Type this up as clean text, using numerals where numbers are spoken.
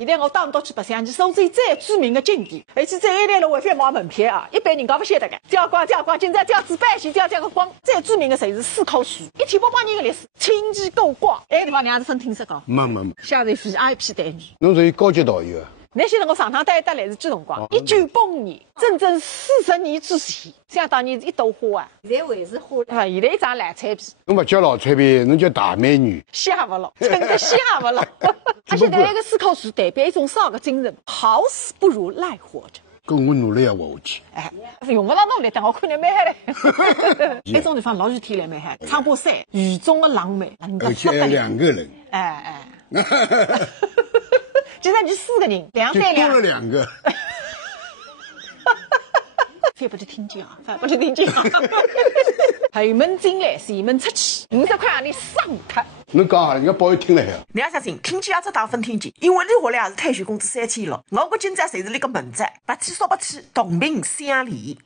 现在我打不到去白相，去苏州最著名的景点，而且这一类的违法买门票啊，一般人家不晓得个。交光，今朝交子百姓，交个光，最著名的就是4棵树，1800年的历史，青基够广。那个地方你还是分听说过？没。现在非常一批待遇。侬属于高级导游啊？那现在我上趟带来是几辰光？1985年，整整40年之前，想当年一朵花啊，现在还是花了。现在一张烂彩皮。侬不叫老彩皮，侬叫大美女。吓不了，真的吓不了。而且那个4棵树代表一种啥个精神？好死不如赖活着。跟我努力要活下去。哎，用不着努力，但我看你蛮嘞。那种地方老雨天来蛮好，长坡山雨中的浪漫，而且要2个人。哎。今天就4个人，2对2。多了2个。非不去听讲，不去听讲。后门进来，前门出去，50块让你伤他。侬讲好，人家保佑听了海。你要相信，听见也只打分听见，因为你下来也是退休工资3600了。我今朝侪是那个门子，不去说不去，同病相怜。